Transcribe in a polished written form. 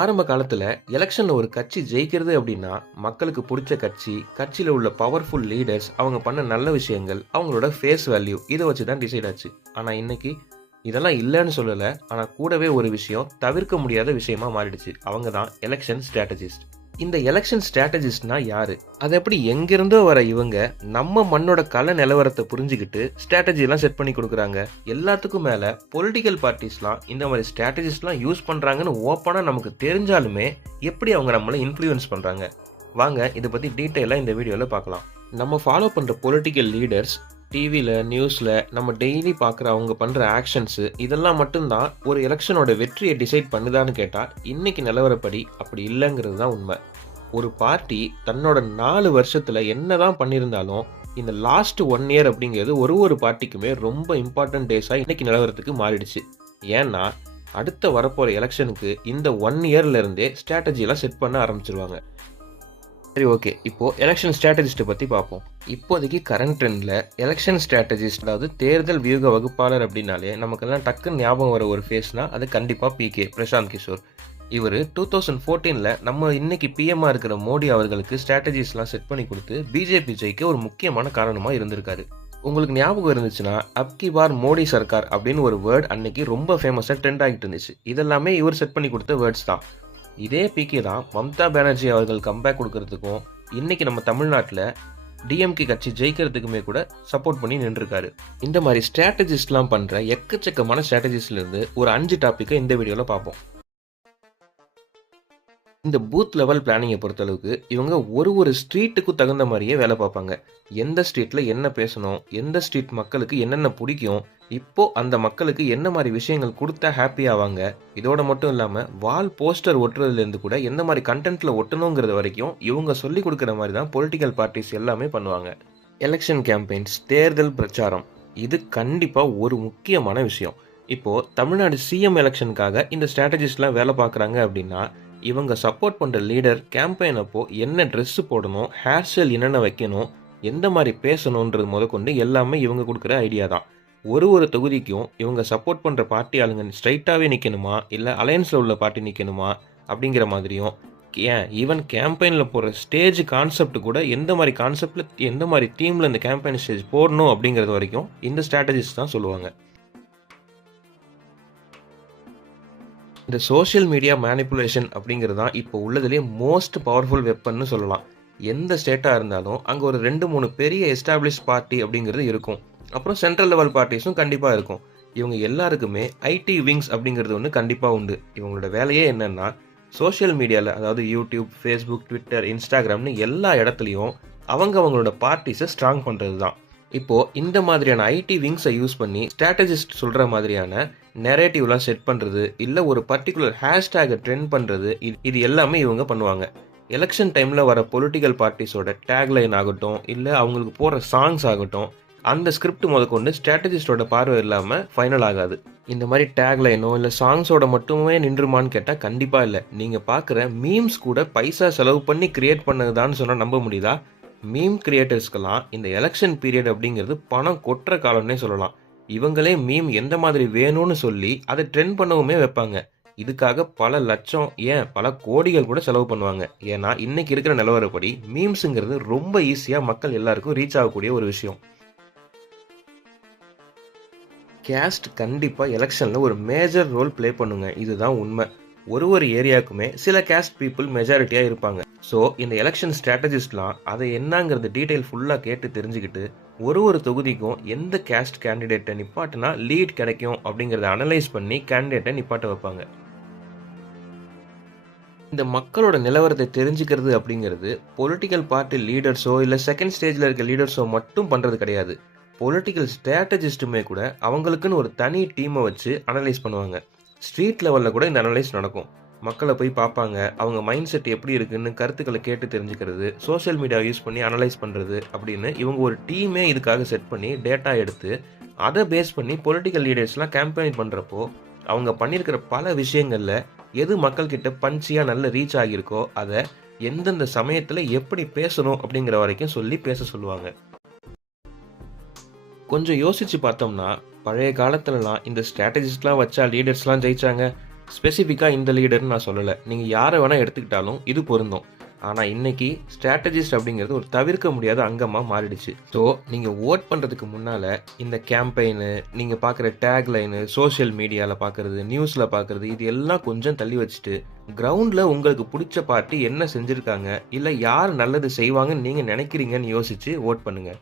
ஆரம்ப காலத்துல எலெக்ஷன்ல ஒரு கட்சி ஜெயிக்கிறது அப்படின்னா மக்களுக்கு பிடிச்ச கட்சி, கட்சியில உள்ள பவர்ஃபுல் லீடர்ஸ், அவங்க பண்ண நல்ல விஷயங்கள், அவங்களோட ஃபேஸ் வேல்யூ இதை வச்சு தான் டிசைட் ஆச்சு. ஆனா இன்னைக்கு இதெல்லாம் இல்லைன்னு சொல்லல. ஆனா கூடவே ஒரு விஷயம் தவிர்க்க முடியாத விஷயமா மாறிடுச்சு. அவங்க தான் எலெக்ஷன் ஸ்ட்ராட்டஜிஸ்ட். இந்த எலெக்ஷன் ஸ்ட்ராட்டஜிஸ்ட்னா யாரு? அது எப்படி எங்கிருந்தோ வர இவங்க நம்ம மண்ணோட கள நிலவரத்தை புரிஞ்சுக்கிட்டு ஸ்ட்ராட்டஜி எல்லாம் செட் பண்ணி கொடுக்குறாங்க. எல்லாத்துக்கும் மேல பொலிட்டிக்கல் பார்ட்டிஸ்லாம் இந்த மாதிரி ஸ்ட்ராட்டஜிஸ்ட்லாம் யூஸ் பண்றாங்கன்னு ஓப்பனா நமக்கு தெரிஞ்சாலுமே எப்படி அவங்க நம்மளை இன்ஃப்ளூயன்ஸ் பண்றாங்க? வாங்க இதை பத்தி டீட்டெயிலா இந்த வீடியோல பார்க்கலாம். நம்ம ஃபாலோ பண்ற பொலிட்டிக்கல் லீடர்ஸ், டிவியில் நியூஸில் நம்ம டெய்லி பார்க்குற அவங்க பண்ணுற ஆக்ஷன்ஸு இதெல்லாம் மட்டும்தான் ஒரு எலெக்ஷனோட வெற்றியை டிசைட் பண்ணுதான்னு கேட்டால் இன்னைக்கு நிலவரப்படி அப்படி இல்லைங்கிறது தான் உண்மை. ஒரு பார்ட்டி தன்னோட 4 வருஷத்தில் என்ன தான் பண்ணியிருந்தாலும் இந்த லாஸ்ட் 1 இயர் அப்படிங்கிறது ஒரு பார்ட்டிக்குமே ரொம்ப இம்பார்ட்டன்ட் டேஸாக இன்னைக்கு நிலவரத்துக்கு மாறிடுச்சு. ஏன்னா அடுத்த வரப்போகிற எலெக்ஷனுக்கு இந்த 1 இயர்லேருந்தே ஸ்ட்ராட்டஜியெல்லாம் செட் பண்ண ஆரம்பிச்சிருவாங்க. சரி, ஓகே. இப்போ எலெக்ஷன் ஸ்ட்ராட்டஜிஸ்ட்டை பற்றி பார்ப்போம். இப்போதைக்கு கரண்ட் ட்ரெண்டில் எலெக்ஷன் ஸ்ட்ராட்டஜிஸ்ட், அதாவது தேர்தல் வியூக வகுப்பாளர் அப்படின்னாலே நமக்கெல்லாம் டக்குன்னு ஞாபகம் வர ஒரு ஃபேஸ்னா அது கண்டிப்பாக பிகே பிரசாந்த் கிஷோர். இவர் 2014 நம்ம இன்னைக்கு பிஎம்ஆ இருக்கிற மோடி அவர்களுக்கு ஸ்ட்ராட்டஜிஸ்லாம் செட் பண்ணி கொடுத்து பிஜேபி ஜெயிக்க ஒரு முக்கியமான காரணமாக இருந்திருக்காரு. உங்களுக்கு ஞாபகம் இருந்துச்சுன்னா அப்கி பார் மோடி சர்க்கார் அப்படின்னு ஒரு வேர்ட் அன்னைக்கு ரொம்ப ஃபேமஸாக ட்ரெண்ட் ஆகிட்டு இருந்துச்சு. இதெல்லாமே இவர் செட் பண்ணி கொடுத்த வேர்ட்ஸ் தான். இதே பிகே தான் மம்தா பானர்ஜி அவர்கள் கம்பேக் கொடுக்கறதுக்கும் இன்னைக்கு நம்ம தமிழ்நாட்டில் டிஎம்கே கட்சி ஜெயிக்கிறதுக்குமே கூட சப்போர்ட் பண்ணி நின்றுருக்காரு. இந்த மாதிரி ஸ்ட்ராட்டஜிஸ்ட்லாம் பண்ணுற எக்கச்சக்கமான ஸ்ட்ராட்டஜிஸ்ட்லேருந்து ஒரு 5 டாப்பிக்கை இந்த வீடியோவில் பார்ப்போம். இந்த பூத் லெவல் பிளானிங்கை பொறுத்தளவுக்கு இவங்க ஒரு ஸ்ட்ரீட்டுக்கும் தகுந்த மாதிரியே வேலை பார்ப்பாங்க. எந்த ஸ்ட்ரீட்டில் என்ன பேசணும், எந்த ஸ்ட்ரீட் மக்களுக்கு என்னென்ன பிடிக்கும், இப்போ அந்த மக்களுக்கு என்ன மாதிரி விஷயங்கள் கொடுத்தா ஹாப்பி ஆவாங்க, இதோட மட்டும் இல்லாமல் வால் போஸ்டர் ஒட்டுறதுலேருந்து கூட எந்த மாதிரி கண்டென்ட்டில் ஒட்டணுங்கிறது வரைக்கும் இவங்க சொல்லி கொடுக்குற மாதிரி தான் பொலிட்டிக்கல் பார்ட்டிஸ் எல்லாமே பண்ணுவாங்க. எலெக்ஷன் கேம்பெயின்ஸ், தேர்தல் பிரச்சாரம், இது கண்டிப்பாக ஒரு முக்கியமான விஷயம். இப்போது தமிழ்நாடு சிஎம் எலெக்ஷனுக்காக இந்த ஸ்ட்ராட்டஜிஸ்ட்லாம் வேலை பார்க்குறாங்க அப்படின்னா இவங்க சப்போர்ட் பண்ணுற லீடர் கேம்பெயின் அப்போ என்ன ட்ரெஸ்ஸு போடணும், ஹேர் ஸ்டைல் என்னென்ன வைக்கணும், எந்த மாதிரி பேசணுன்றது முதற்கொண்டு எல்லாமே இவங்க கொடுக்குற ஐடியா தான். ஒரு தொகுதிக்கும் இவங்க சப்போர்ட் பண்ணுற பார்ட்டி ஆளுங்க ஸ்ட்ரைட்டாகவே நிற்கணுமா, இல்லை அலையன்ஸில் உள்ள பார்ட்டி நிற்கணுமா அப்படிங்கிற மாதிரியும், ஏன் ஈவன் கேம்பெயினில் போடுற ஸ்டேஜ் கான்செப்ட் கூட எந்த மாதிரி கான்செப்டில் எந்த மாதிரி தீமில் இந்த கேம்பெயின் ஸ்டேஜ் போடணும் அப்படிங்கிறது வரைக்கும் இந்த ஸ்ட்ராட்டஜிஸ் தான் சொல்லுவாங்க. இந்த சோஷியல் மீடியா மேனிப்புலேஷன் அப்படிங்கிறது தான் இப்போ உள்ளதுலேயே மோஸ்ட் பவர்ஃபுல் வெப்பன்னு சொல்லலாம். எந்த ஸ்டேட்டாக இருந்தாலும் அங்கே ஒரு 2-3 பெரிய எஸ்டாப்ளிஷ் பார்ட்டி அப்படிங்கிறது இருக்கும். அப்புறம் சென்ட்ரல் லெவல் பார்ட்டிஸும் கண்டிப்பாக இருக்கும். இவங்க எல்லாருக்குமே ஐடி விங்ஸ் அப்படிங்கிறது ஒன்று கண்டிப்பாக உண்டு. இவங்களோட வேலையே என்னென்னா சோஷியல் மீடியாவில், அதாவது யூடியூப், ஃபேஸ்புக், ட்விட்டர், இன்ஸ்டாகிராம்னு எல்லா இடத்துலையும் அவங்களோட பார்ட்டிஸை ஸ்ட்ராங் பண்ணுறது தான். இப்போது இந்த மாதிரியான ஐடி விங்ஸை யூஸ் பண்ணி ஸ்ட்ராட்டஜிஸ்ட் சொல்கிற மாதிரியான நெரேட்டிவ்லாம் செட் பண்ணுறது, இல்லை ஒரு பர்டிகுலர் ஹேஷ்டேகை ட்ரெண்ட் பண்ணுறது, இது எல்லாமே இவங்க பண்ணுவாங்க. எலெக்ஷன் டைமில் வர பொலிட்டிக்கல் பார்ட்டிஸோட டேக்லைன் ஆகட்டும், இல்லை அவங்களுக்கு போகிற சாங்ஸ் ஆகட்டும், அந்த ஸ்கிரிப்ட் முதற்கொண்டு ஸ்ட்ராட்டஜிஸ்டோட பார்வை இல்லாமல் ஃபைனல் ஆகாது. இந்த மாதிரி டேக்லைனோ இல்லை சாங்ஸோட மட்டுமே நின்றுமான்னு கேட்டால் கண்டிப்பாக இல்லை. நீங்கள் பார்க்குற மீம்ஸ் கூட பைசா செலவு பண்ணி கிரியேட் பண்ணதுதான்னு சொன்னால் நம்ப முடியுதா? மீம் கிரியேட்டர்ஸ்க்கெல்லாம் இந்த எலெக்ஷன் பீரியட் அப்படிங்கிறது பணம் கொட்டுற காலம்னே சொல்லலாம். இவங்களே மீம் எந்த மாதிரி வேணும்னு சொல்லி அதை ட்ரெண்ட் பண்ணவுமே வைப்பாங்க. இதுக்காக பல லட்சம், ஏன் பல கோடிகள் கூட செலவு பண்ணுவாங்க. ஏன்னா இன்னைக்கு இருக்கிற நிலவரப்படி மீம்ஸுங்கிறது ரொம்ப ஈஸியாக மக்கள் எல்லாருக்கும் ரீச் ஆகக்கூடிய ஒரு விஷயம். கேஸ்ட் கண்டிப்பாக எலெக்ஷனில் ஒரு மேஜர் ரோல் ப்ளே பண்ணுங்க, இதுதான் உண்மை. ஒரு ஏரியாவுக்குமே சில கேஸ்ட் பீப்புள் மெஜாரிட்டியாக இருப்பாங்க. ஸோ இந்த எலெக்ஷன் ஸ்ட்ராட்டஜிஸ்ட்லாம் அதை என்னங்கிறது டீட்டெயில் ஃபுல்லாக கேட்டு தெரிஞ்சுக்கிட்டு ஒரு தொகுதிக்கும் எந்த கேஸ்ட் கேண்டிடேட்டை நிப்பாட்டினா லீட் கிடைக்கும் அப்படிங்கிறத அனலைஸ் பண்ணி கேண்டிடேட்டை நிப்பாட்ட வைப்பாங்க. இந்த மக்களோட நிலவரத்தை தெரிஞ்சுக்கிறது அப்படிங்கிறது பொலிட்டிக்கல் பார்ட்டி லீடர்ஸோ இல்லை செகண்ட் ஸ்டேஜில் இருக்க லீடர்ஸோ மட்டும் பண்ணுறது கிடையாது. பொலிட்டிக்கல் ஸ்ட்ராட்டஜிஸ்ட்டுமே கூட அவங்களுக்குன்னு ஒரு தனி டீமை வச்சு அனலைஸ் பண்ணுவாங்க. ஸ்ட்ரீட் லெவலில் கூட இந்த அனலைஸ் நடக்கும். மக்களை போய் பார்ப்பாங்க, அவங்க மைண்ட் செட் எப்படி இருக்குன்னு கருத்துக்களை கேட்டு தெரிஞ்சுக்கிறது, சோஷியல் மீடியாவை யூஸ் பண்ணி அனலைஸ் பண்ணுறது அப்படின்னு இவங்க ஒரு டீமே இதுக்காக செட் பண்ணி டேட்டா எடுத்து அதை பேஸ் பண்ணி பொலிட்டிக்கல் லீடர்ஸ்லாம் கேம்பெயின் பண்ணுறப்போ அவங்க பண்ணியிருக்கிற பல விஷயங்களில் எது மக்கள்கிட்ட பஞ்சியாக நல்ல ரீச் ஆகியிருக்கோ அதை எந்தெந்த சமயத்தில் எப்படி பேசணும் அப்படிங்கிற வரைக்கும் சொல்லி பேச சொல்லுவாங்க. கொஞ்சம் யோசிச்சு பார்த்தோம்னா பழைய காலத்துலலாம் இந்த ஸ்ட்ராட்டஜிஸ்ட்லாம் வச்சா லீடர்ஸ்லாம் ஜெயிச்சாங்க, ஸ்பெசிஃபிக்கா இந்த லீடர்ன்னு நான் சொல்லல. நீங்க யார வேணா எடுத்துக்கிட்டாலும் இது பொருந்தும். ஆனா இன்னைக்கு ஸ்ட்ராட்டஜிஸ்ட் அப்படிங்கிறது ஒரு தவிர்க்க முடியாத அங்கமா மாறிடுச்சு. ஸோ நீங்க வோட் பண்றதுக்கு முன்னால இந்த கேம்பெயினு, நீங்க பார்க்குற டேக் லைனு, சோஷியல் மீடியால பார்க்குறது, நியூஸ்ல பார்க்குறது இது எல்லாம் கொஞ்சம் தள்ளி வச்சுட்டு, கிரவுண்ட்ல உங்களுக்கு புடிச்ச பார்ட்டி என்ன செஞ்சிருக்காங்க, இல்ல யார் நல்லது செய்வாங்கன்னு நீங்க நினைக்கிறீங்கன்னு யோசிச்சு வோட் பண்ணுங்க.